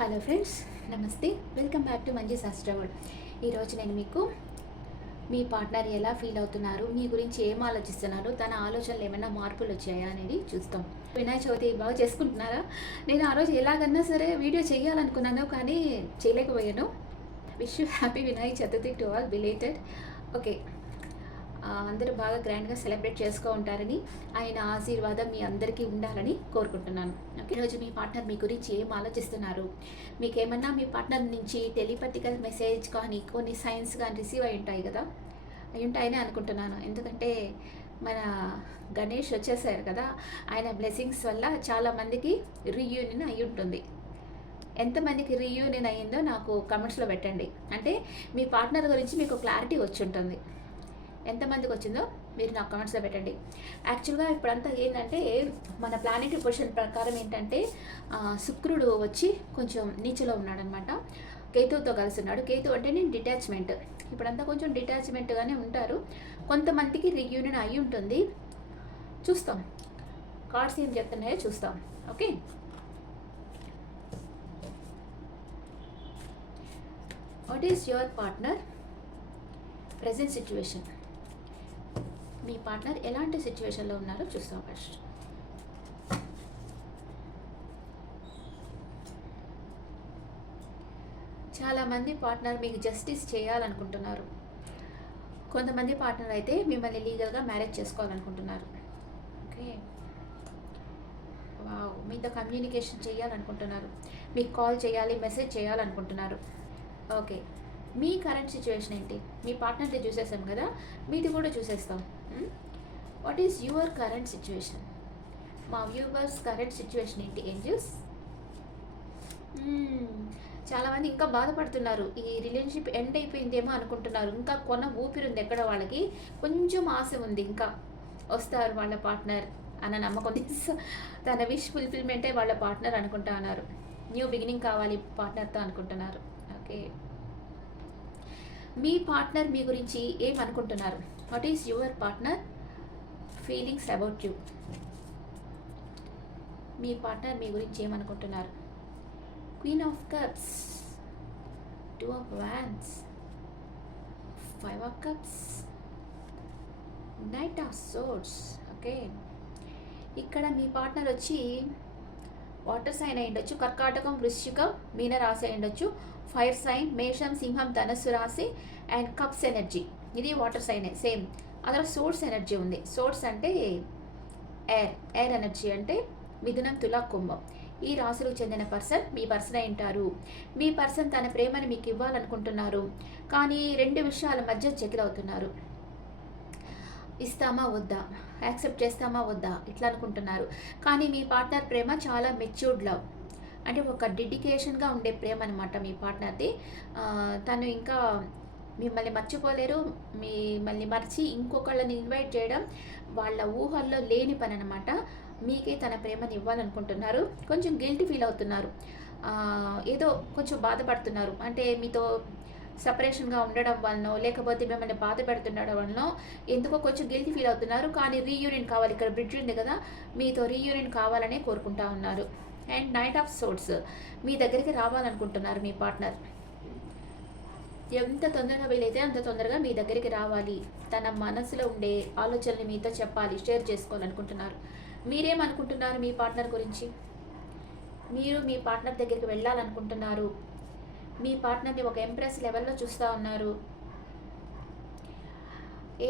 Hello friends, నమస్తే. Welcome back to మంజీ శాస్త్రవర్డ్. ఈరోజు నేను మీకు మీ పార్ట్నర్ ఎలా ఫీల్ అవుతున్నారు, మీ గురించి ఏం ఆలోచిస్తున్నారు, తన ఆలోచనలు ఏమైనా మార్పులు వచ్చాయా అనేది చూస్తాం. వినాయక చవితి బాగా చేసుకుంటున్నారా? నేను ఆ రోజు ఎలాగన్నా సరే వీడియో చేయాలనుకున్నాను, కానీ చేయలేకపోయాను. Wish you happy Vinayaka Chaturthi to all belated. Okay, అందరూ బాగా గ్రాండ్గా సెలబ్రేట్ చేసుకో ఉంటారని, ఆయన ఆశీర్వాదం మీ అందరికీ ఉండాలని కోరుకుంటున్నాను. ఓకే, ఈరోజు మీ పార్ట్నర్ మీ గురించి ఏం ఆలోచిస్తున్నారు, మీకేమన్నా మీ పార్ట్నర్ నుంచి టెలిపతికల్ మెసేజ్ కానీ కొన్ని సైన్స్ కానీ రిసీవ్ అయి ఉంటాయి కదా, అయి ఉంటాయని అనుకుంటున్నాను. ఎందుకంటే మన గణేష్ వచ్చేసారు కదా, ఆయన బ్లెస్సింగ్స్ వల్ల చాలామందికి రీయూనియన్ అయి ఉంటుంది. ఎంతమందికి రీయూనియన్ అయ్యిందో నాకు కమెంట్స్లో పెట్టండి. అంటే మీ పార్ట్నర్ గురించి మీకు క్లారిటీ వచ్చి ఉంటుంది. ఎంతమందికి వచ్చిందో మీరు నాకు కమెంట్స్లో పెట్టండి. యాక్చువల్గా ఇప్పుడంతా ఏంటంటే మన ప్లానెటరీ పొజిషన్ ప్రకారం ఏంటంటే శుక్రుడు వచ్చి కొంచెం నీచలో ఉన్నాడనమాట, కేతువుతో కలిసి ఉన్నాడు. కేతు అంటే నేను డిటాచ్మెంట్, ఇప్పుడంతా కొంచెం డిటాచ్మెంట్గానే ఉంటారు. కొంతమందికి రీయూనియన్ అయి ఉంటుంది. చూస్తాం, కార్డ్స్ ఏం చెప్తున్నాయో చూస్తాం. Okay, what is your partner present situation? Me partner ఎలాంటి సిచ్యువేషన్లో ఉన్నారో చూస్తాం ఫస్ట్. చాలామంది పార్ట్నర్ మీకు జస్టిస్ చేయాలనుకుంటున్నారు. కొంతమంది పార్ట్నర్ అయితే మిమ్మల్ని లీగల్గా మ్యారేజ్ చేసుకోవాలనుకుంటున్నారు. ఓకే, వావ్, మీతో కమ్యూనికేషన్ చేయాలనుకుంటున్నారు, మీకు కాల్ చేయాలి, మెసేజ్ చేయాలనుకుంటున్నారు. ఓకే, మీ కరెంట్ సిచ్యువేషన్ ఏంటి? మీ పార్ట్నర్ది చూసేసాం కదా, మీది కూడా చూసేస్తాం. What is your current situation? మా వ్యూవర్స్ కరెంట్ సిచ్యువేషన్ ఏంటి ఏంజల్స్? చాలామంది ఇంకా బాధపడుతున్నారు, ఈ రిలేషన్షిప్ ఎండ్ అయిపోయిందేమో అనుకుంటున్నారు. ఇంకా కొన్న ఊపిరి ఉంది ఎక్కడ, వాళ్ళకి కొంచెం ఆశ ఉంది, ఇంకా వస్తారు వాళ్ళ పార్ట్నర్ అన్న నమ్మకం. తన విష్ ఫుల్ఫిల్మెంటే వాళ్ళ పార్ట్నర్ అనుకుంటా ఉన్నారు. న్యూ బిగినింగ్ కావాలి పార్ట్నర్తో అనుకుంటున్నారు. ఓకే, మీ పార్ట్నర్ మీ గురించి ఏమనుకుంటున్నారు? What is your partner feelings about you? మీ పార్ట్నర్ మీ గురించి ఏమనుకుంటున్నారు? Queen of cups, two of wands, five of cups, knight of swords. Okay, ఇక్కడ మీ పార్ట్నర్ వచ్చి వాటర్ సైన్ అయి ఉండొచ్చు, కర్కాటకం, వృశ్చికం, మీన రాశి అయి ఉండొచ్చు, ఫైర్ సైన్, మేషం, సింహం, ధనస్సు రాశి అండ్ కప్స్ ఎనర్జీ. ఇది వాటర్ సైనే సేమ్. అందులో సోర్స్ ఎనర్జీ ఉంది. సోర్స్ అంటే ఎయిర్, ఎయిర్ ఎనర్జీ అంటే మిథునం, తుల, కుంభం. ఈ రాశులకు చెందిన పర్సన్ మీ పర్సన్ అయి ఉంటారు. మీ పర్సన్ తన ప్రేమను మీకు ఇవ్వాలనుకుంటున్నారు, కానీ రెండు విషయాల మధ్య చెకిల్ అవుతున్నారు. ఇస్తామా వద్దా, యాక్సెప్ట్ చేస్తామా వద్దా, ఇట్లా అనుకుంటున్నారు. కానీ మీ పార్ట్నర్ ప్రేమ చాలా మెచ్యూర్డ్ లవ్, అంటే ఒక డెడికేషన్గా ఉండే ప్రేమ అనమాట మీ పార్ట్నర్ది. తను ఇంకా మిమ్మల్ని మర్చిపోలేరు. మిమ్మల్ని మర్చి ఇంకొకళ్ళని ఇన్వైట్ చేయడం వాళ్ళ ఊహల్లో లేని పని అనమాట. మీకే తన ప్రేమని ఇవ్వాలనుకుంటున్నారు. కొంచెం గిల్టీ ఫీల్ అవుతున్నారు, ఏదో కొంచెం బాధపడుతున్నారు. అంటే మీతో సపరేషన్గా ఉండడం వలన, లేకపోతే మిమ్మల్ని బాధ పెడుతుండడం వలన ఎందుకో కొంచెం గిల్టీ ఫీల్ అవుతున్నారు. కానీ రీయూనియన్ కావాలి, ఇక్కడ బ్రిడ్జ్ ఉంది కదా, మీతో రీయూనియన్ కావాలనే కోరుకుంటా ఉన్నారు. అండ్ నైట్ ఆఫ్ సోర్డ్స్, మీ దగ్గరికి రావాలనుకుంటున్నారు మీ పార్ట్నర్. ఎంత తొందరగా వీలైతే అంత తొందరగా మీ దగ్గరికి రావాలి, తన మనసులో ఉండే ఆలోచనలు మీతో చెప్పాలి, షేర్ చేసుకోవాలనుకుంటున్నారు. మీరేమనుకుంటున్నారు మీ పార్ట్నర్ గురించి? మీరు మీ పార్ట్నర్ దగ్గరికి వెళ్ళాలనుకుంటున్నారు. మీ పార్ట్నర్ని ఒక ఎంప్రెస్ లెవెల్లో చూస్తూ ఉన్నారు.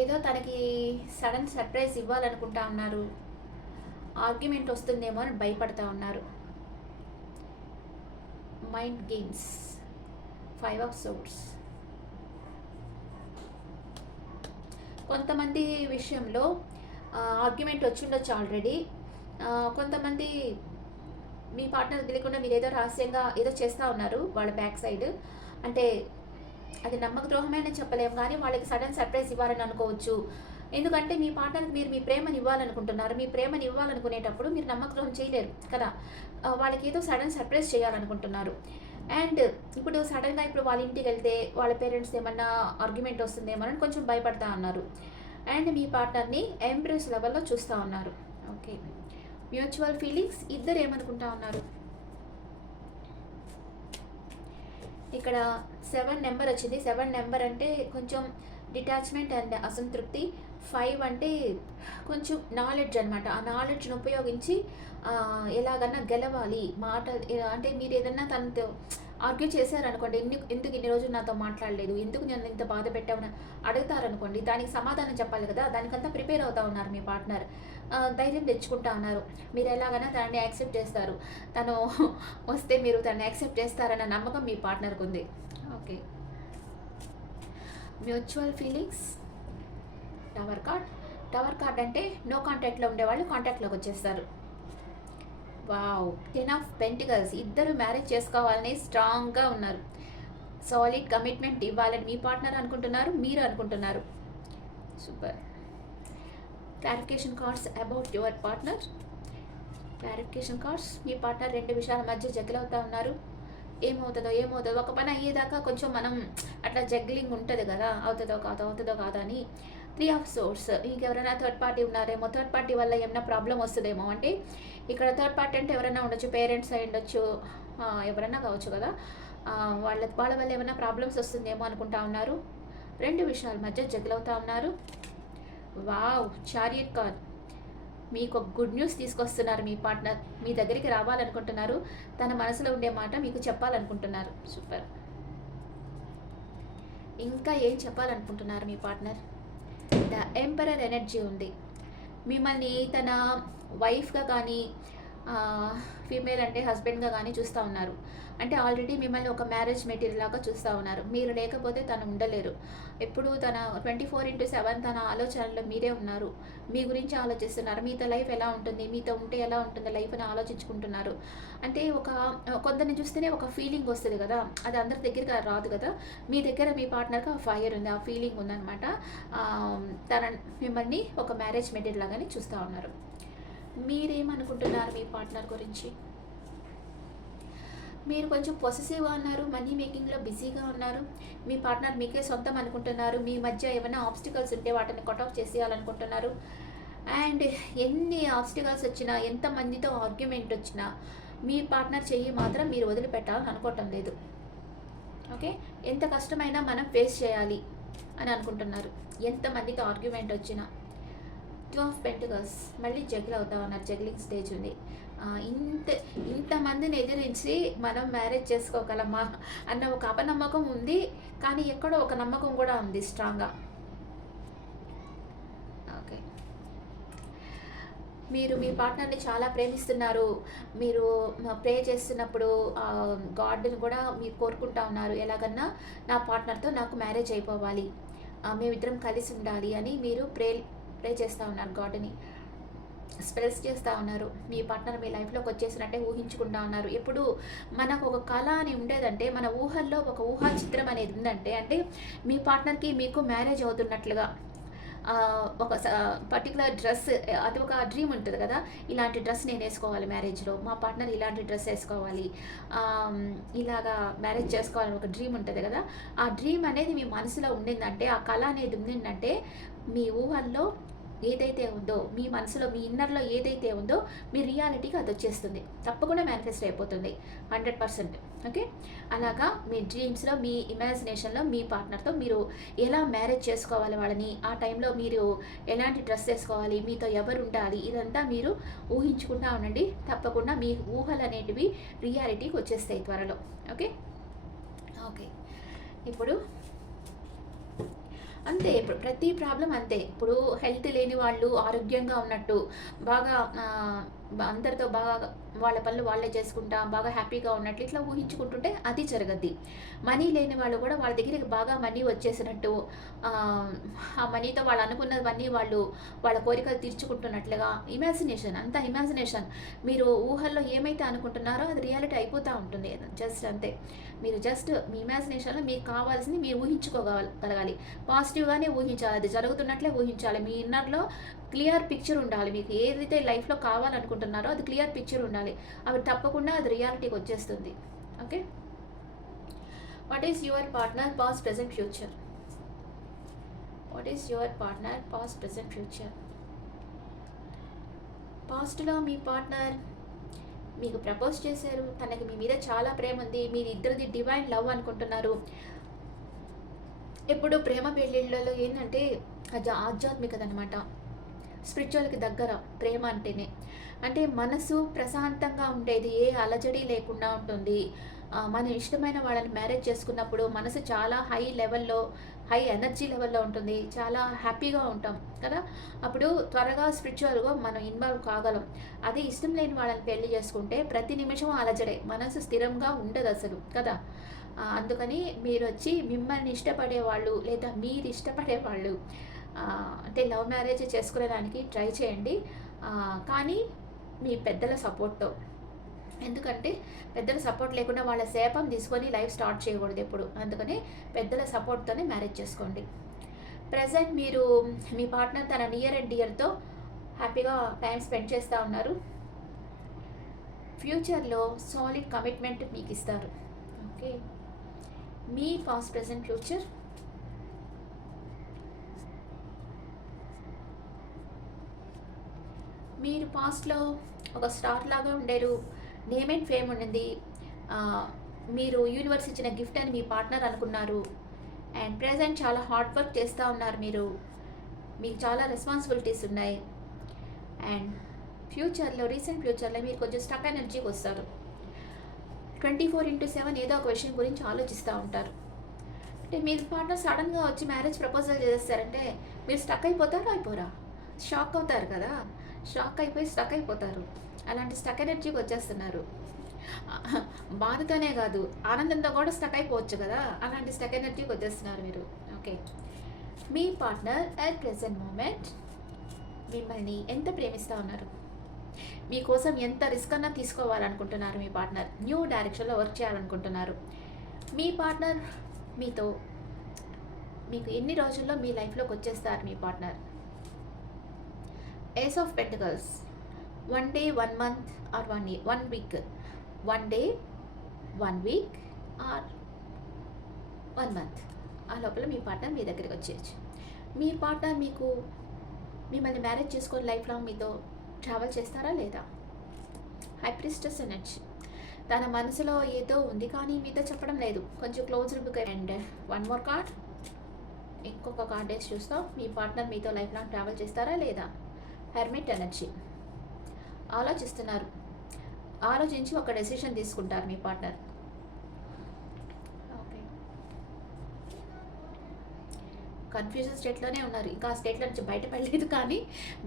ఏదో తనకి సడన్ సర్ప్రైజ్ ఇవ్వాలనుకుంటా ఉన్నారు. ఆర్గ్యుమెంట్ వస్తుందేమో అని భయపడతా ఉన్నారు. Mind games, five of swords. కొంతమంది విషయంలో ఆర్గ్యుమెంట్ వచ్చి ఉండొచ్చు ఆల్రెడీ. కొంతమంది మీ పార్ట్నర్ తెలియకుండా మీరు ఏదో రహస్యంగా ఏదో చేస్తూ ఉన్నారు వాళ్ళ బ్యాక్ సైడ్. అంటే అది నమ్మక ద్రోహమైన చెప్పలేము, కానీ వాళ్ళకి సడన్ సర్ప్రైజ్ ఇవ్వాలని అనుకోవచ్చు. ఎందుకంటే మీ పార్ట్నర్కి మీరు మీ ప్రేమని ఇవ్వాలనుకుంటున్నారు. మీ ప్రేమని ఇవ్వాలనుకునేటప్పుడు మీరు నమ్మక ద్రోహం చేయలేరు కదా, వాళ్ళకి ఏదో సడన్ సర్ప్రైజ్ చేయాలనుకుంటున్నారు. అండ్ ఇప్పుడు సడన్గా ఇప్పుడు వాళ్ళ ఇంటికి వెళ్తే వాళ్ళ పేరెంట్స్ ఏమన్నా ఆర్గ్యుమెంట్ వస్తుందేమో అని కొంచెం భయపడతా ఉన్నారు. అండ్ మీ పార్ట్నర్ని ఎంప్రెస్ లెవెల్లో చూస్తూ ఉన్నారు. ఓకే, మ్యూచువల్ ఫీలింగ్స్, ఇద్దరు ఏమనుకుంటా ఉన్నారు? ఇక్కడ 7 నెంబర్ వచ్చింది. 7 నెంబర్ అంటే కొంచెం డిటాచ్మెంట్ అండ్ అసంతృప్తి. 5 అంటే కొంచెం నాలెడ్జ్ అనమాట. ఆ నాలెడ్జ్‌ని ఉపయోగించి ఎలాగన్నా గెలవాలి. అంటే మీరు ఏదన్నా తనతో ఆర్గ్యూ చేశారనుకోండి, ఎందుకు ఇన్ని రోజులు నాతో మాట్లాడలేదు? ఎందుకు నన్ను ఇంత బాధ పెట్టావని అడుగుతారనుకోండి, దానికి సమాధానం చెప్పాలి కదా! దానికంతా ప్రిపేర్ అవుతా ఉన్నారు మీ పార్ట్నర్. ధైర్యం తెచ్చుకుంటా ఉన్నారు. మీరు ఎలాగైనా తనని యాక్సెప్ట్ చేస్తారు. తను వస్తే మీరు తనని యాక్సెప్ట్ చేస్తారన్న నమ్మకం మీ పార్ట్నర్‌కి ఉంది. Okay. Mutual feelings. Tower card. Tower card అంటే నో కాంటాక్ట్‌లో ఉండేవాళ్ళు కాంటాక్ట్‌లోకి వచ్చేస్తారు. వావ్! 10 of pentacles. ఇద్దరు మ్యారేజ్ చేసుకోవాలని స్ట్రాంగ్‌గా ఉన్నారు. సాలిడ్ కమిట్మెంట్ ఇవ్వాలని మీ పార్ట్నర్ అనుకుంటున్నారు, మీరు అనుకుంటున్నారు. Super. Clarification cards about your partner. Clarification cards. Me partner 2 విషయాల మధ్య జగ్గులవుతా ఉన్నారు. ఏమవుతుందో ఒక పని అయ్యేదాకా కొంచెం మనం అట్లా జగ్లింగ్ ఉంటుంది కదా, అవుతుందో కాదో అని. 3 ఆఫ్ సోర్స్. ఇంకెవరైనా థర్డ్ పార్టీ ఉన్నారేమో, థర్డ్ పార్టీ వల్ల ఏమైనా ప్రాబ్లం వస్తుందేమో. అంటే ఇక్కడ థర్డ్ పార్టీ అంటే ఎవరైనా ఉండొచ్చు, పేరెంట్స్ అయి ఉండొచ్చు, ఎవరైనా కావచ్చు కదా. వాళ్ళ వల్ల ఏమైనా ప్రాబ్లమ్స్ వస్తుందేమో అనుకుంటా ఉన్నారు. 2 విషయాల మధ్య జగ్గులవుతా ఉన్నారు. వావ్! Chariot card. మీకు ఒక గుడ్ న్యూస్ తీసుకొస్తున్నారు మీ పార్ట్నర్. మీ దగ్గరికి రావాలనుకుంటున్నారు. తన మనసులో ఉండే మాట మీకు చెప్పాలనుకుంటున్నారు. సూపర్. ఇంకా ఏం చెప్పాలనుకుంటున్నారు మీ పార్ట్నర్? ద ఎంపరర్ ఎనర్జీ ఉంది. మిమ్మల్ని తన వైఫ్గా కానీ, ఫీమేల్ అంటే హస్బెండ్గా కానీ చూస్తూ ఉన్నారు. అంటే ఆల్రెడీ మిమ్మల్ని ఒక మ్యారేజ్ మెటీరియల్ లాగా చూస్తూ ఉన్నారు. మీరు లేకపోతే తను ఉండలేరు. ఎప్పుడు తన 24/7 తన ఆలోచనలో మీరే ఉన్నారు. మీ గురించి ఆలోచిస్తున్నారు. మీతో లైఫ్ ఎలా ఉంటుంది, మీతో ఉంటే ఎలా ఉంటుంది లైఫ్ అని ఆలోచించుకుంటున్నారు. అంటే కొందరిని చూస్తేనే ఒక ఫీలింగ్ వస్తుంది కదా, అది అందరి దగ్గరికి రాదు కదా. మీ దగ్గర మీ పార్ట్నర్కి ఆ ఫైర్ ఉంది, ఆ ఫీలింగ్ ఉందన్నమాట. తన మిమ్మల్ని ఒక మ్యారేజ్ మెటీరియల్ లాగానే చూస్తూ ఉన్నారు. మీరేమనుకుంటున్నారు మీ పార్ట్నర్ గురించి? మీరు కొంచెం పొసెసివ్గా ఉన్నారు, మనీ మేకింగ్లో బిజీగా ఉన్నారు. మీ పార్ట్నర్ మీకే సొంతం అనుకుంటున్నారు. మీ మధ్య ఏమైనా ఆబ్స్టికల్స్ ఉంటే వాటిని కట్ ఆఫ్ చేసేయాలనుకుంటున్నారు. అండ్ ఎన్ని ఆబ్స్టికల్స్ వచ్చినా, ఎంతమందితో ఆర్గ్యుమెంట్ వచ్చినా మీ పార్ట్నర్ చెయ్యి మాత్రం మీరు వదిలిపెట్టాలని అనుకోవటం లేదు. ఓకే. ఎంత కష్టమైనా మనం ఫేస్ చేయాలి అని అనుకుంటున్నారు. ఎంతమందితో ఆర్గ్యుమెంట్ వచ్చినా. 2 ఆఫ్ పెంటికల్స్. మళ్ళీ జగిల్ అవుతా ఉన్నారు. జగిలింగ్ స్టేజ్ ఉంది. ఇంతమందిని ఎదిరించి మనం మ్యారేజ్ చేసుకోగలమా అన్న ఒక అపనమ్మకం ఉంది. కానీ ఎక్కడో ఒక నమ్మకం కూడా ఉంది స్ట్రాంగ్గా. ఓకే. మీరు మీ పార్ట్నర్ని చాలా ప్రేమిస్తున్నారు. మీరు ప్రే చేస్తున్నప్పుడు గాడ్ని కూడా మీరు కోరుకుంటా ఉన్నారు. ఎలాగన్నా నా పార్ట్నర్తో నాకు మ్యారేజ్ అయిపోవాలి, మేమిద్దరం కలిసి ఉండాలి అని మీరు ప్రే చేస్తూ ఉన్నారు. గాడ్ని స్పెల్స్ చేస్తూ ఉన్నారు. మీ పార్ట్నర్ మీ లైఫ్లోకి వచ్చేసినట్టే ఊహించుకుంటా ఉన్నారు. ఎప్పుడు మనకు ఒక కళ అని ఉండేదంటే, మన ఊహల్లో ఒక ఊహా చిత్రం అనేది ఉందంటే, అంటే మీ పార్ట్నర్కి మీకు మ్యారేజ్ అవుతున్నట్లుగా ఒక పర్టికులర్ డ్రెస్, అది ఒక డ్రీమ్ ఉంటుంది కదా. ఇలాంటి డ్రెస్ నేను వేసుకోవాలి మ్యారేజ్లో, మా పార్ట్నర్ ఇలాంటి డ్రెస్ వేసుకోవాలి, ఇలాగా మ్యారేజ్ చేసుకోవాలని ఒక డ్రీమ్ ఉంటుంది కదా. ఆ డ్రీమ్ అనేది మీ మనసులో ఉండిందంటే, ఆ కళ అనేది ఉండిందంటే, మీ ఊహల్లో ఏదైతే ఉందో, మీ మనసులో మీ ఇన్నర్లో ఏదైతే ఉందో మీ రియాలిటీకి అది వచ్చేస్తుంది. తప్పకుండా మేనిఫెస్ట్ అయిపోతుంది 100%. ఓకే. అలాగా మీ డ్రీమ్స్లో, మీ ఇమాజినేషన్లో మీ పార్ట్నర్తో మీరు ఎలా మ్యారేజ్ చేసుకోవాలి వాళ్ళని, ఆ టైంలో మీరు ఎలాంటి డ్రెస్ వేసుకోవాలి, మీతో ఎవరు ఉండాలి, ఇదంతా మీరు ఊహించుకుంటా ఉండండి. తప్పకుండా మీ ఊహలు అనేటివి రియాలిటీకి వచ్చేస్తాయి త్వరలో. ఓకే. ఓకే. ఇప్పుడు అంతే. ఇప్పుడు ప్రతి ప్రాబ్లం అంతే. ఇప్పుడు హెల్త్ లేని వాళ్ళు ఆరోగ్యంగా ఉన్నట్టు, బాగా అందరితో బాగా వాళ్ళ పనులు వాళ్ళే చేసుకుంటా బాగా హ్యాపీగా ఉన్నట్లు ఇట్లా ఊహించుకుంటుంటే అది జరగద్ది. మనీ లేని వాళ్ళు కూడా వాళ్ళ దగ్గరికి బాగా మనీ వచ్చేసినట్టు, ఆ మనీతో వాళ్ళు అనుకున్నవన్నీ వాళ్ళు వాళ్ళ కోరికలు తీర్చుకుంటున్నట్లుగా ఇమాజినేషన్, అంతా ఇమాజినేషన్. మీరు ఊహల్లో ఏమైతే అనుకుంటున్నారో అది రియాలిటీ అయిపోతూ ఉంటుంది. జస్ట్ అంతే. మీరు జస్ట్ మీ ఇమాజినేషన్లో మీకు కావాల్సింది మీరు ఊహించుకోగలగాలి. పాజిటివ్గానే ఊహించాలి, అది జరుగుతున్నట్లే ఊహించాలి. మీ ఇన్నర్లో క్లియర్ పిక్చర్ ఉండాలి. మీకు ఏదైతే లైఫ్లో కావాలనుకుంటున్నారో అది క్లియర్ పిక్చర్ ఉండాలి. అవి తప్పకుండా అది రియాలిటీకి వచ్చేస్తుంది. Okay. What is your partner past present future? What is your partner past present future? పాస్ట్లో మీ పార్ట్నర్ మీకు ప్రపోజ్ చేశారు, తనకి మీ మీద చాలా ప్రేమ ఉంది, మీరిద్దరిది డివైన్ లవ్ అనుకుంటున్నారు. ఇప్పుడు ప్రేమ పెళ్ళిళ్ళలో ఏంటంటే అది ఆధ్యాత్మికత అనమాట. స్పిరిచువల్కి దగ్గర ప్రేమ అంటేనే. అంటే మనసు ప్రశాంతంగా ఉండేది, ఏ అలజడి లేకుండా ఉంటుంది. మనం ఇష్టమైన వాళ్ళని మ్యారేజ్ చేసుకున్నప్పుడు మనసు చాలా హై లెవెల్లో, హై ఎనర్జీ లెవెల్లో ఉంటుంది, చాలా హ్యాపీగా ఉంటాం కదా. అప్పుడు త్వరగా స్పిరిచువల్గా మనం ఇన్వాల్వ్ కాగలం. అదే ఇష్టం లేని వాళ్ళని పెళ్లి చేసుకుంటే ప్రతి నిమిషం అలజడే, మనసు స్థిరంగా ఉండదు అసలు కదా. అందుకని మీరు వచ్చి మిమ్మల్ని ఇష్టపడేవాళ్ళు లేదా మీరు ఇష్టపడేవాళ్ళు అంటే లవ్ మ్యారేజ్ చేసుకునేదానికి ట్రై చేయండి, కానీ మీ పెద్దల సపోర్ట్తో. ఎందుకంటే పెద్దల సపోర్ట్ లేకుండా వాళ్ళ శాపం తీసుకొని లైఫ్ స్టార్ట్ చేయకూడదు ఎప్పుడు. అందుకని పెద్దల సపోర్ట్తోనే మ్యారేజ్ చేసుకోండి. ప్రజెంట్ మీరు మీ పార్ట్నర్ తన నియర్ అండ్ డియర్తో హ్యాపీగా టైం స్పెండ్ చేస్తూ ఉన్నారు. ఫ్యూచర్లో సాలిడ్ కమిట్మెంట్ మీకు ఇస్తారు. ఓకే, మీ పాస్ట్ ప్రెజెంట్ ఫ్యూచర్. మీరు పాస్ట్లో ఒక స్టార్ లాగా ఉండేరు, నేమ్ అండ్ ఫేమ్ ఉండింది, మీరు యూనివర్స్ ఇచ్చిన గిఫ్ట్ అని మీ పార్ట్నర్ అనుకున్నారు. అండ్ ప్రెజెంట్ చాలా హార్డ్ వర్క్ చేస్తూ ఉన్నారు మీరు, మీకు చాలా రెస్పాన్సిబిలిటీస్ ఉన్నాయి. అండ్ ఫ్యూచర్లో, రీసెంట్ ఫ్యూచర్లో మీరు కొంచెం స్టక్ ఎనర్జీకి వస్తారు. 24/7 ఏదో ఒక విషయం గురించి ఆలోచిస్తూ ఉంటారు. అంటే మీరు పార్ట్నర్ సడన్గా వచ్చి మ్యారేజ్ ప్రపోజల్ చేస్తారంటే మీరు స్టక్ అయిపోరా? షాక్ అవుతారు కదా, షాక్ అయిపోయి స్టక్ అయిపోతారు. అలాంటి స్టక్ ఎనర్జీకి వచ్చేస్తున్నారు. బాధతోనే కాదు, ఆనందంతో కూడా స్టక్ అయిపోవచ్చు కదా, అలాంటి స్టక్ ఎనర్జీకి వచ్చేస్తున్నారు మీరు. ఓకే, మీ పార్ట్నర్ అట్ ప్రెజెంట్ మూమెంట్ మిమ్మల్ని ఎంత ప్రేమిస్తూ ఉన్నారు, మీకోసం ఎంత రిస్క్ అన్నా తీసుకోవాలనుకుంటున్నారు. మీ పార్ట్నర్ న్యూ డైరెక్షన్లో వర్క్ చేయాలనుకుంటున్నారు. మీ పార్ట్నర్ మీతో మీకు ఎన్ని రోజుల్లో మీ లైఫ్లోకి వచ్చేస్తారు మీ partner. Ace of pentacles, 1 day 1 month or 1 week, 1 day 1 week or 1 month, ఆ లోపల మీ పార్ట్నర్ మీ దగ్గరికి వచ్చేయచ్చు. మీ పార్ట్నర్ మిమ్మల్ని మ్యారేజ్ చేసుకొని లైఫ్ లాంగ్ మీతో ట్రావెల్ చేస్తారా లేదా. హై ప్రిస్టెస్ ఎనర్జీ, తన మనసులో ఏదో ఉంది కానీ మీతో చెప్పడం లేదు, కొంచెం closed book. And 1 more card, ఇంకొక కార్డ్ వేసి చూస్తాం. మీ పార్ట్నర్ మీతో లైఫ్ లాంగ్ ట్రావెల్ చేస్తారా లేదా. హెర్మిట్ ఎనర్జీ, ఆలోచిస్తున్నారు, ఆలోచించి ఒక డెసిషన్ తీసుకుంటారు మీ పార్ట్నర్. ఓకే, కన్ఫ్యూజన్ స్టేట్లోనే ఉన్నారు, ఇంకా ఆ స్టేట్లో నుంచి బయటపడలేదు. కానీ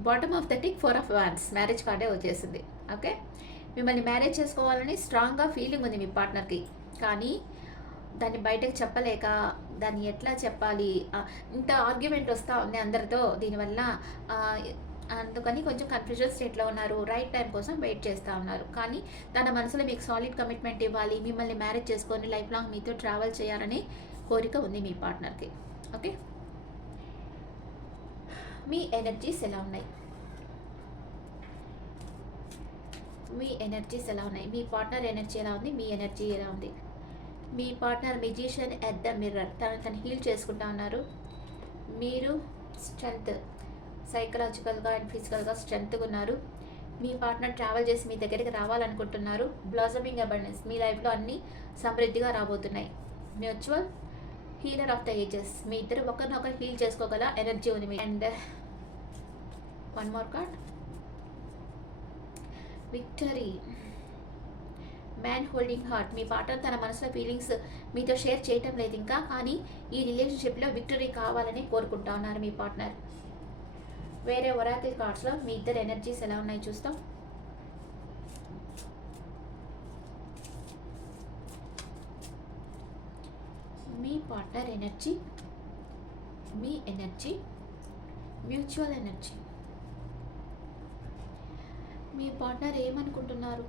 bottom of the deck 4 of Wands marriage కార్డే వచ్చేసింది. ఓకే, మిమ్మల్ని మ్యారేజ్ చేసుకోవాలని స్ట్రాంగ్గా ఫీలింగ్ ఉంది మీ పార్ట్నర్కి, కానీ దాన్ని బయటకు చెప్పలేక దాన్ని ఎట్లా చెప్పాలి, ఇంత ఆర్గ్యుమెంట్ వస్తూ ఉంది అందరితో దీనివల్ల, అందుకని కొంచెం కన్ఫ్యూజన్ స్టేట్లో ఉన్నారు. రైట్ టైం కోసం వెయిట్ చేస్తూ ఉన్నారు. కానీ తన మనసులో మీకు సాలిడ్ కమిట్మెంట్ ఇవ్వాలి, మిమ్మల్ని మ్యారేజ్ చేసుకొని లైఫ్ లాంగ్ మీతో ట్రావెల్ చేయాలని కోరిక ఉంది మీ పార్ట్నర్కి. ఓకే, మీ ఎనర్జీస్ ఎలా ఉన్నాయి, మీ ఎనర్జీస్ ఎలా ఉన్నాయి, మీ పార్ట్నర్ ఎనర్జీ ఎలా ఉంది, మీ ఎనర్జీ ఎలా ఉంది. మీ partner magician at the mirror, తను హీల్ చేసుకుంటా ఉన్నారు. మీరు స్ట్రెంగ్త్, సైకలాజికల్గా అండ్ ఫిజికల్గా స్ట్రెంగ్త్గా ఉన్నారు. మీ పార్ట్నర్ ట్రావెల్ చేసి మీ దగ్గరికి రావాలనుకుంటున్నారు. బ్లాసమింగ్ అబండెన్స్, మీ లైఫ్లో అన్నీ సమృద్ధిగా రాబోతున్నాయి. Mutual healer of the ages, మీ ఇద్దరు ఒకరినొకరు హీల్ చేసుకోగల ఎనర్జీ ఉంది మీ. And 1 more card, victory, man holding heart, మీ పార్ట్నర్ తన మనసులో ఫీలింగ్స్ మీతో షేర్ చేయటం లేదు ఇంకా, కానీ ఈ రిలేషన్షిప్లో విక్టరీ కావాలని కోరుకుంటా ఉన్నారు మీ పార్ట్నర్. వేరే ఒరాకిల్ కార్డ్స్లో మీ ఇద్దరు ఎనర్జీస్ ఎలా ఉన్నాయి చూస్తాం. మీ పార్ట్నర్ ఎనర్జీ, మీ ఎనర్జీ, మ్యూచువల్ ఎనర్జీ. మీ పార్ట్నర్ ఏమనుకుంటున్నారు,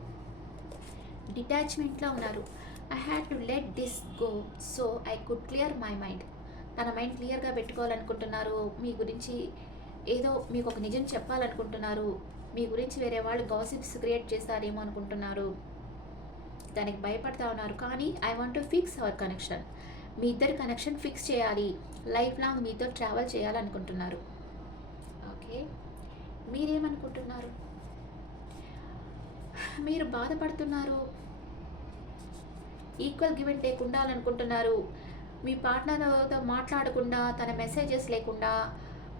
డిటాచ్మెంట్లో ఉన్నారు. I had to let this go so I could clear my mind, తన మైండ్ క్లియర్గా పెట్టుకోవాలనుకుంటున్నారు. మీ గురించి ఏదో మీకు ఒక నిజం చెప్పాలనుకుంటున్నారు. మీ గురించి వేరే వాళ్ళు గాసిప్స్ క్రియేట్ చేస్తారేమో అనుకుంటున్నారు. దానికి భయపడతా ఉన్నారు. కానీ I want to fix our connection, మీ ఇద్దరి కనెక్షన్ ఫిక్స్ చేయాలి, లైఫ్ లాంగ్ మీతో ట్రావెల్ చేయాలనుకుంటున్నారు. ఓకే, మీరేమనుకుంటున్నారు. మీరు బాధపడుతున్నారు. ఈక్వల్ గివ్ అండ్ టేక్ ఉండాలనుకుంటున్నారు. మీ పార్ట్నర్‌తో మాట్లాడకుండా, తన మెసేజెస్ లేకుండా,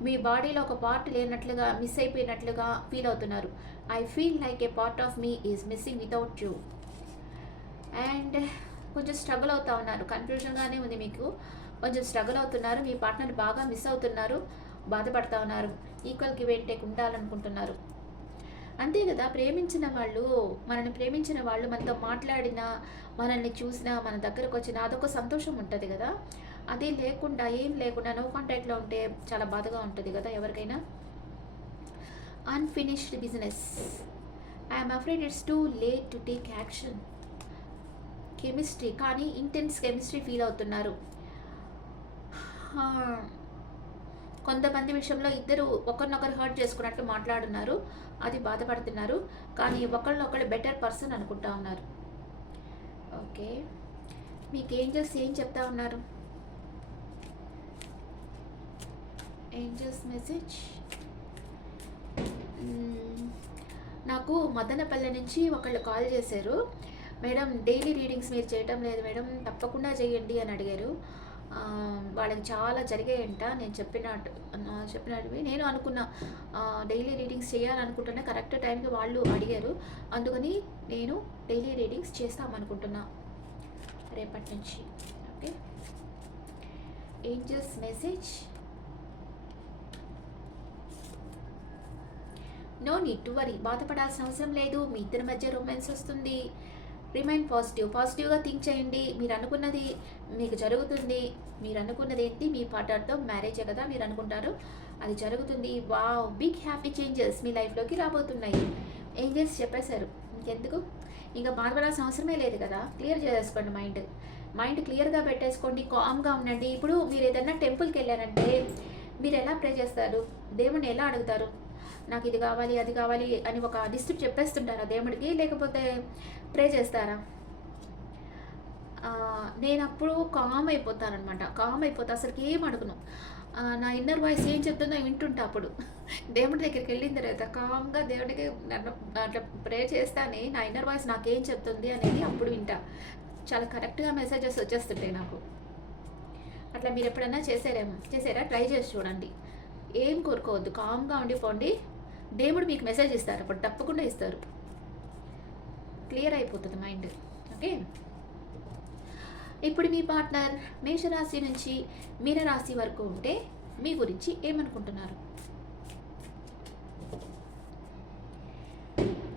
మీ బాడీలో ఒక పార్ట్ లేనట్లుగా, మిస్ అయిపోయినట్లుగా ఫీల్ అవుతున్నారు. I feel like a part of me is missing without you. And కొంచెం స్ట్రగుల్ అవుతా ఉన్నారు. కన్‌ఫ్యూజన్‌గానే ఉంది మీకు. కొంచెం స్ట్రగుల్ అవుతున్నారు. మీ పార్ట్నర్ బాగా మిస్ అవుతున్నారు. బాధపడతా ఉన్నారు. ఈక్వల్ గివ్ అండ్ టేక్ ఉండాలనుకుంటున్నారు. అంతే కదా! మనల్ని ప్రేమించిన వాళ్ళు మనతో మాట్లాడినా, మనల్ని చూసినా, మన దగ్గరకొచ్చినా అదొక సంతోషం ఉంటది గదా! అది లేకుండా, ఏం లేకుండా నో కాంటాక్ట్‌లో ఉంటే చాలా బాధగా ఉంటది గదా ఎవరికైనా. Unfinished business. I am afraid it's too late to take action. Chemistry కానీ ఇంటెన్స్ కెమిస్ట్రీ ఫీల్ అవుతున్నారు. ఆ! కొంతమంది విషయంలో ఇద్దరు ఒకరినొకరు హర్ట్ చేసుకున్నట్టు మాట్లాడున్నారు. అది బాధపడుతున్నారు. కానీ ఒకళ్ళనొకళ్ళు బెటర్ పర్సన్ అనుకుంటా ఉన్నారు. ఓకే. మీకు ఏంజెల్స్ ఏం చెప్తా ఉన్నారు? Angels message. నాకు మదనపల్లె నుంచి ఒకళ్ళు కాల్ చేశారు. మేడం డైలీ రీడింగ్స్ మీరు చేయటం లేదు మేడం, తప్పకుండా చేయండి అని అడిగారు. వాళ్ళకి చాలా జరిగాయంట. నేను చెప్పినట్టువి నేను అనుకున్నా. డైలీ రీడింగ్స్ చేయాలనుకుంటున్నా. కరెక్ట్ టైంకి వాళ్ళు అడిగారు. అందుకని నేను డైలీ రీడింగ్స్ చేస్తామనుకుంటున్నా రేపటి నుంచి. Okay. Angels message. No need to worry. బాధపడాల్సిన అవసరం లేదు. మీ ఇద్దరి మధ్య రొమాన్స్ వస్తుంది. Remain positive. పాజిటివ్గా థింక్ చేయండి. మీరు అనుకున్నది మీకు జరుగుతుంది. మీరు అనుకున్నది ఏంటి? మీ పార్ట్నర్తో మ్యారేజే కదా మీరు అనుకుంటారు, అది జరుగుతుంది. వావ్, బిగ్ హ్యాపీ చేంజెస్ మీ లైఫ్లోకి రాబోతున్నాయి. ఏంజల్స్ చెప్పేశారు. ఇంకెందుకు, ఇంకా బాధపడాల్సిన అవసరమే లేదు కదా. క్లియర్ చేసేసుకోండి మైండ్ క్లియర్గా పెట్టేసుకోండి. కామ్గా ఉండండి. ఇప్పుడు మీరు ఏదైనా టెంపుల్కి వెళ్ళారంటే మీరు ఎలా ప్రే చేస్తారు? దేవుణ్ణి ఎలా అడుగుతారు? నాకు ఇది కావాలి, అది కావాలి అని ఒక లిస్ట్ చెప్పేస్తుంటారా దేవుడికి, లేకపోతే ప్రే చేస్తారా? నేను అప్పుడు కామ్ అయిపోతానమాట. అసలుకి ఏం అడుగును. నా ఇన్నర్ వాయిస్ ఏం చెప్తుందో వింటుంటా. అప్పుడు దేవుడి దగ్గరికి వెళ్ళిన తర్వాత కామ్గా దేవుడికి నన్ను అట్లా ప్రే చేస్తానే నా ఇన్నర్ వాయిస్ నాకేం చెప్తుంది అనేది అప్పుడు వింటా. చాలా కరెక్ట్గా మెసేజెస్ వచ్చేస్తుంటాయి నాకు. అట్లా మీరు ఎప్పుడైనా చేసారా? ట్రై చేసి చూడండి. ఏం కోరుకోవద్దు, కామ్గా ఉండిపోండి. దేవుడు మీకు మెసేజ్ ఇస్తారు. అప్పుడు తప్పకుండా ఇస్తారు. క్లియర్ అయిపోతుంది మైండ్. ఓకే. ఇప్పుడు మీ పార్ట్నర్ మేషరాశి నుంచి మీనరాశి వరకు ఉంటే మీ గురించి ఏమనుకుంటున్నారు?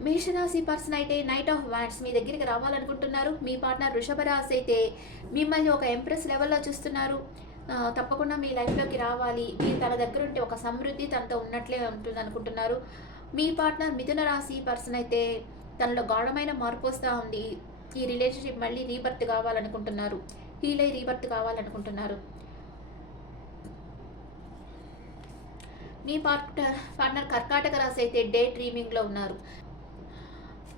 మేషరాశి పర్సన్ అయితే నైట్ ఆఫ్ వాండ్స్ మీ దగ్గరికి రావాలనుకుంటున్నారు. మీ పార్ట్నర్ వృషభ రాశి అయితే మిమ్మల్ని ఒక ఎంప్రెస్ లెవెల్లో చూస్తున్నారు. తప్పకుండా మీ లైఫ్లోకి రావాలి. మీరు తన దగ్గర ఉంటే ఒక సమృద్ధి తనతో ఉన్నట్లే ఉంటుంది అనుకుంటున్నారు. మీ పార్ట్నర్ మిథున రాశి పర్సన్ అయితే తనలో గాఢమైన మార్పు వస్తూ ఉంది. ఈ రిలేషన్షిప్ మళ్ళీ రీబర్త్ కావాలనుకుంటున్నారు. రీబర్త్ కావాలనుకుంటున్నారు. మీ పార్ట్నర్ కర్కాటక రాశి అయితే డే డ్రీమింగ్లో ఉన్నారు.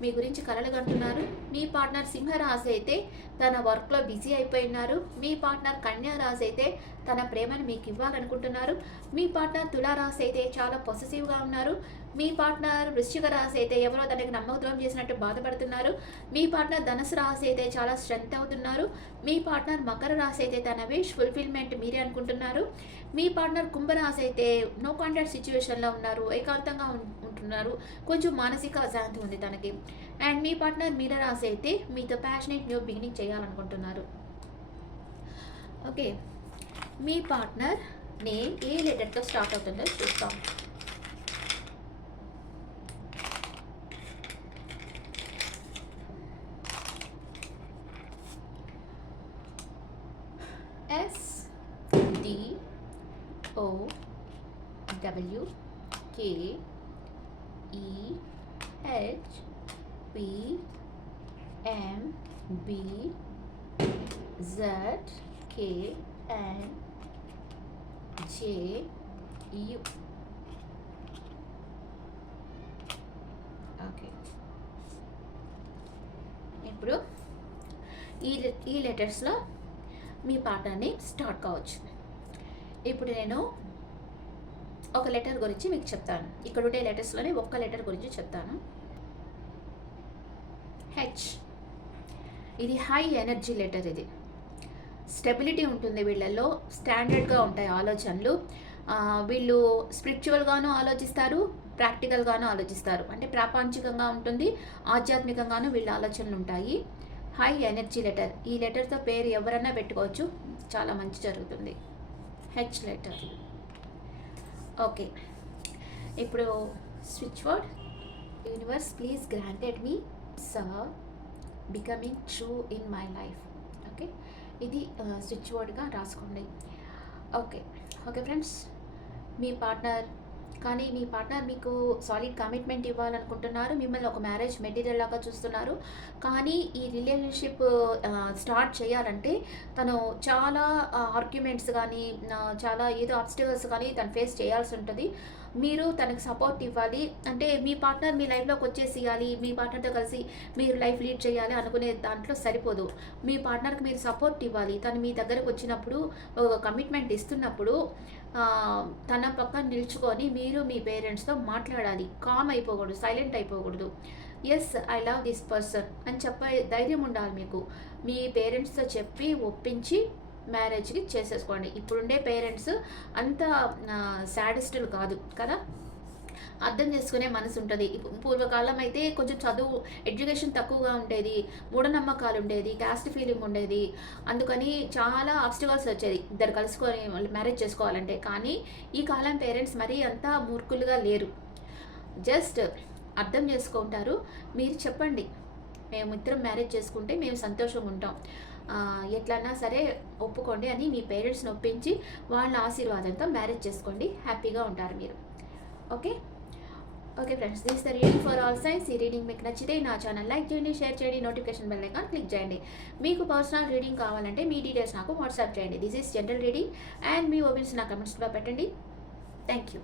మీ గురించి కలలు కంటున్నారు. మీ పార్ట్నర్ సింహరాశి అయితే తన వర్క్లో బిజీ అయిపోయినారు. మీ పార్ట్నర్ కన్యా రాశి అయితే తన ప్రేమను మీకు ఇవ్వాలనుకుంటున్నారు. మీ పార్ట్నర్ తులారాశి అయితే చాలా పొసెసివ్గా ఉన్నారు. మీ పార్ట్నర్ వృశ్చిక రాశి అయితే ఎవరో తనకి నమ్మకద్రోహం చేసినట్టు బాధపడుతున్నారు. మీ పార్ట్నర్ ధనుసు రాశి అయితే చాలా స్ట్రెంత్ అవుతున్నారు. మీ పార్ట్నర్ మకర రాశి అయితే తన విష్ ఫుల్ఫిల్మెంట్ మీరే అనుకుంటున్నారు. మీ పార్ట్నర్ కుంభరాశి అయితే నో కాంటాక్ట్ సిచ్యువేషన్లో ఉన్నారు. ఏకాంతంగా ఉంటున్నారు. కొంచెం మానసిక అశాంతి ఉంది తనకి. అండ్ మీ పార్ట్నర్ మీనరాశి అయితే మీతో ప్యాషనేట్ న్యూ బిగినింగ్ చేయాలనుకుంటున్నారు. ఓకే. మీ పార్ట్నర్ నేమ్ ఏ లెటర్తో స్టార్ట్ అవుతుందో చూస్తాం. SDOWKEHPMBZKNJU. ఓకే. ఇప్పుడు ఈ లెటర్స్లో మీ పార్ట్నర్ని స్టార్ట్ కావచ్చు. ఇప్పుడు నేను ఒక లెటర్ గురించి మీకు చెప్తాను. ఇక్కడ ఉండే లెటర్స్లోనే ఒక్క లెటర్ గురించి చెప్తాను. హెచ్. ఇది హై ఎనర్జీ లెటర్. ఇది స్టెబిలిటీ ఉంటుంది వీళ్ళల్లో, స్టాండర్డ్గా ఉంటాయి ఆలోచనలు. వీళ్ళు స్పిరిచువల్గానూ ఆలోచిస్తారు, ప్రాక్టికల్గానూ ఆలోచిస్తారు. అంటే ప్రాపంచికంగా ఉంటుంది, ఆధ్యాత్మికంగానూ వీళ్ళ ఆలోచనలు ఉంటాయి. High energy letter. ఈ లెటర్తో పేరు ఎవరన్నా పెట్టుకోవచ్చు, చాలా మంచి జరుగుతుంది. H letter. ఓకే, ఇప్పుడు switch word. Universe please granted me sir becoming true in my life. Okay, ఇది స్విచ్ వర్డ్గా రాసుకోండి. ఓకే ఓకే ఫ్రెండ్స్, మీ పార్ట్నర్ మీకు సాలిడ్ కమిట్మెంట్ ఇవ్వాలనుకుంటున్నారు, మిమ్మల్ని ఒక మ్యారేజ్ మెటీరియల్ లాగా చూస్తున్నారు. కానీ ఈ రిలేషన్షిప్ స్టార్ట్ చేయాలంటే తను చాలా ఆర్గ్యుమెంట్స్ కానీ, చాలా ఏదో ఆబ్స్టికల్స్ కానీ తను ఫేస్ చేయాల్సి ఉంటుంది. మీరు తనకు సపోర్ట్ ఇవ్వాలి. అంటే మీ పార్ట్నర్ మీ లైఫ్లోకి వచ్చేసేయాలి, మీ పార్ట్నర్తో కలిసి మీరు లైఫ్ లీడ్ చేయాలి అనుకునే దాంట్లో సరిపోదు. మీ పార్ట్నర్కి మీరు సపోర్ట్ ఇవ్వాలి. తను మీ దగ్గరకు వచ్చినప్పుడు, ఒక కమిట్మెంట్ ఇస్తున్నప్పుడు తన పక్కన నిల్చుకొని మీరు మీ పేరెంట్స్తో మాట్లాడాలి. కామ్ అయిపోకూడదు, సైలెంట్ అయిపోకూడదు. Yes I love this person అని చెప్పే ధైర్యం ఉండాలి మీకు. మీ పేరెంట్స్తో చెప్పి ఒప్పించి మ్యారేజ్కి చేసేసుకోండి. ఇప్పుడుండే పేరెంట్స్ అంత సాడిస్టులు కాదు కదా, అర్థం చేసుకునే మనసు ఉంటుంది. పూర్వకాలం అయితే కొంచెం చదువు, ఎడ్యుకేషన్ తక్కువగా ఉండేది, మూఢనమ్మకాలు ఉండేది, క్యాస్ట్ ఫీలింగ్ ఉండేది. అందుకని చాలా ఆబ్స్టికల్స్ వచ్చేది ఇద్దరు కలుసుకొని వాళ్ళు మ్యారేజ్ చేసుకోవాలంటే. కానీ ఈ కాలం పేరెంట్స్ మరీ అంత మూర్ఖులుగా లేరు, జస్ట్ అర్థం చేసుకుంటారు. మీరు చెప్పండి, మేము ఇద్దరం మ్యారేజ్ చేసుకుంటే మేము సంతోషంగా ఉంటాం, ఎట్లన్నా సరే ఒప్పుకోండి అని మీ పేరెంట్స్ని ఒప్పించి వాళ్ళ ఆశీర్వాదంతో మ్యారేజ్ చేసుకోండి. హ్యాపీగా ఉంటారు మీరు. Okay okay friends, this the reading for all science. ఈ రీడింగ్ మీకు నచ్చితే నా ఛానల్ లైక్ చేయండి, షేర్ చేయండి, నోటిఫికేషన్ బెల్ ఐకాన్ క్లిక్ చేయండి. మీకు పర్సనల్ రీడింగ్ కావాలంటే మీ డీటెయిల్స్ నాకు వాట్సాప్ చేయండి. This is general reading and me opinions నా కమెంట్స్లో పెట్టండి. Thank you.